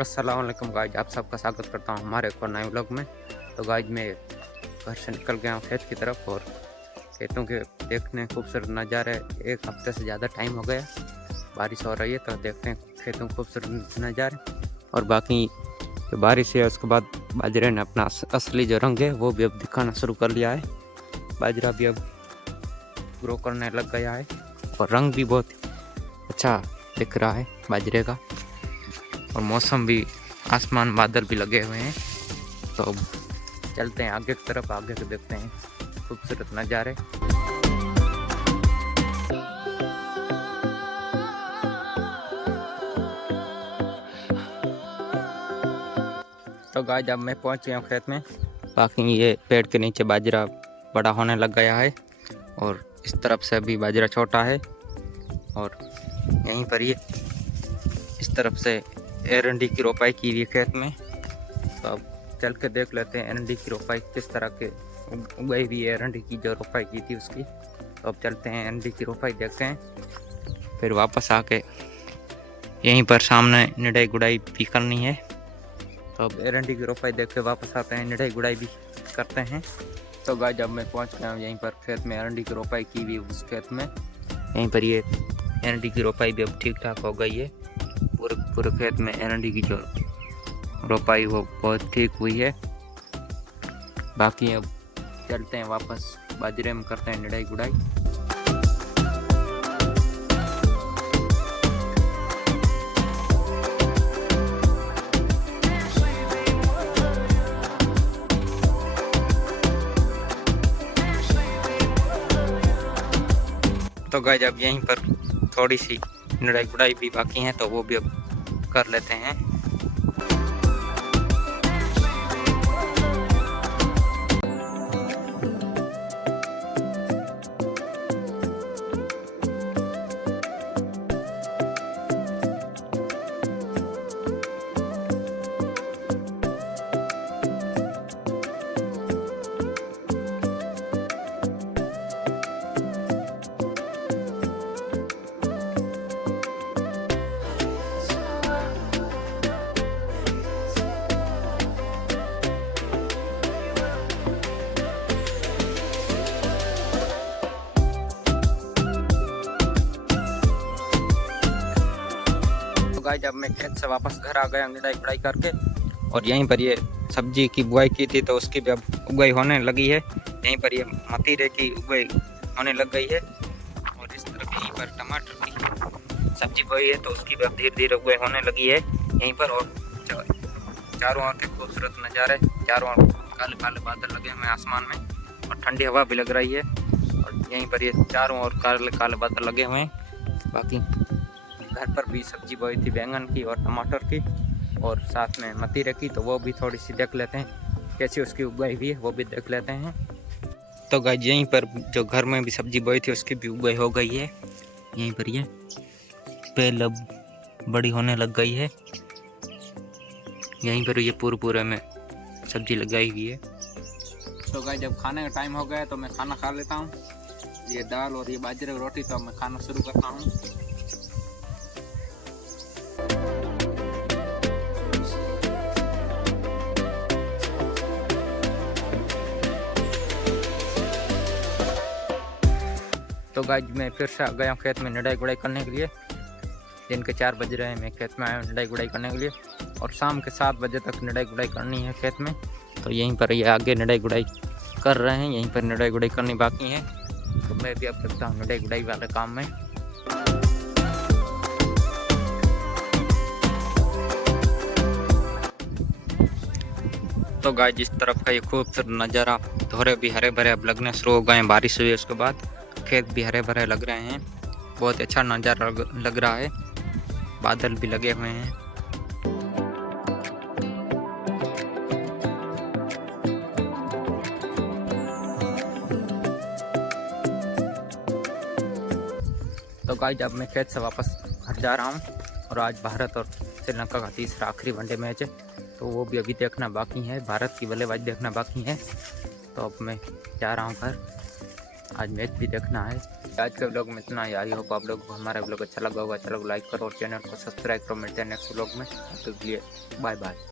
अस्सलाम वालेकुम गाइज, आप सबका स्वागत करता हूँ हमारे एक और नए व्लॉग में। तो गाइज मैं घर से निकल गया हूँ खेत की तरफ और खेतों के देखने खूबसूरत नज़ारे। एक हफ्ते से ज़्यादा टाइम हो गया, बारिश हो रही है तो देखते हैं खेतों के खूबसूरत नज़ारे। और बाकी जो बारिश है उसके बाद बाजरे ने अपना असली जो रंग है वो भी अब दिखाना शुरू कर लिया है। बाजरा भी अब ग्रो करने लग गया है और रंग भी बहुत अच्छा दिख रहा है बाजरे का। और मौसम भी, आसमान बादल भी लगे हुए हैं। तो अब चलते हैं आगे की तरफ, आगे को देखते हैं खूबसूरत नज़ारे। तो गाइस अब मैं पहुंच गया हूँ खेत में। बाकी ये पेड़ के नीचे बाजरा बड़ा होने लग गया है और इस तरफ से अभी बाजरा छोटा है और यहीं पर ये इस तरफ से एरंडी की रोपाई की हुई है खेत में। तो अब चल के देख लेते हैं एरंडी की रोपाई किस तरह के उगाई हुई है। एरंडी की जो रोपाई की थी उसकी, तो अब चलते हैं एरंडी की रोपाई देखते हैं, फिर वापस आके यहीं पर सामने निडाई गुड़ाई भी करनी है। तो अब एरंडी की रोपाई देख के वापस आते हैं, निडाई गुड़ाई भी करते हैं। तो गाइस जब मैं पहुंच गया हूँ यहीं पर खेत में, एरंडी की रोपाई की हुई उस खेत में। यहीं पर ये एरंडी की रोपाई भी अब ठीक ठाक हो गई है। पूरे खेत में एरंडी की जो रोपाई वो बहुत ठीक हुई है। बाकी अब चलते हैं वापस बाजरे में, करते हैं निडाई गुड़ाई। तो गाइस अब यहीं पर थोड़ी सी निडाई गुड़ाई भी बाकी है तो वो भी अब कर लेते हैं। जब मैं खेत से वापस घर आ गया निडाई गुड़ाई करके, और यहीं पर ये सब्जी की बुआई की थी तो उसकी भी अब उगाई होने लगी है। यहीं पर ये मतीरे की उगाई होने लग गई है और इस तरफ यहीं पर टमाटर की सब्जी बोई है तो उसकी भी अब धीरे धीरे उगाई होने लगी है यहीं पर। और चारों ओर के खूबसूरत नज़ारे, चारों ओर काले काले बादल लगे हुए आसमान में और ठंडी हवा भी लग रही है। और यहीं पर ये चारों ओर काले काले बादल लगे हुए हैं। बाकी घर पर भी सब्जी बोई थी बैंगन की और टमाटर की और साथ में मतीरे की, तो वो भी थोड़ी सी देख लेते हैं कैसी उसकी उगाई हुई है, वो भी देख लेते हैं। तो गाइस यहीं पर जो घर में भी सब्जी बोई थी उसकी भी उगाई हो गई है। यहीं पर ये बेल अब बड़ी होने लग गई है। यहीं पर ये पूरे में सब्जी लगाई हुई है। तो गाइस जब खाने का टाइम हो गया तो मैं खाना खा लेता हूँ। ये दाल और ये बाजरे की रोटी, तो मैं खाना शुरू करता हूँ। तो गाइस मैं फिर से आ गया हूँ खेत में निडाई गुड़ाई करने के लिए। दिन के 4 बज रहे हैं, मैं खेत में आया हूँ निडाई गुड़ाई करने के लिए और शाम के 7 बजे तक निडाई गुड़ाई करनी है खेत में। तो यहीं पर ये आगे निडाई गुड़ाई कर रहे हैं, यहीं पर निडाई गुड़ाई करनी बाकी है। तो मैं भी अब लगता हूँ निडाई गुड़ाई वाले काम में। तो गाइस जिस तरफ का ये खूबसूरत नज़ारा, धोरे भी हरे भरे अब लगने शुरू हो गए हैं, बारिश हुई उसके बाद खेत भी हरे भरे लग रहे हैं। बहुत अच्छा नज़ारा लग रहा है, बादल भी लगे हुए हैं। तो गाइस अब मैं खेत से वापस घर जा रहा हूँ और आज भारत और श्रीलंका का तीसरा आखिरी वनडे मैच है, तो वो भी अभी देखना बाकी है, भारत की बल्लेबाजी देखना बाकी है। तो अब मैं जा रहा हूँ घर, आज मैच भी देखना है। आज के ब्लॉग में इतना ही। आई होप आप लोग को हमारा ब्लॉग अच्छा लगा होगा। अच्छा लगा लाइक करो और चैनल को सब्सक्राइब करो। मिलते हैं नेक्स्ट ब्लॉग में। तब तक के लिए बाय बाय।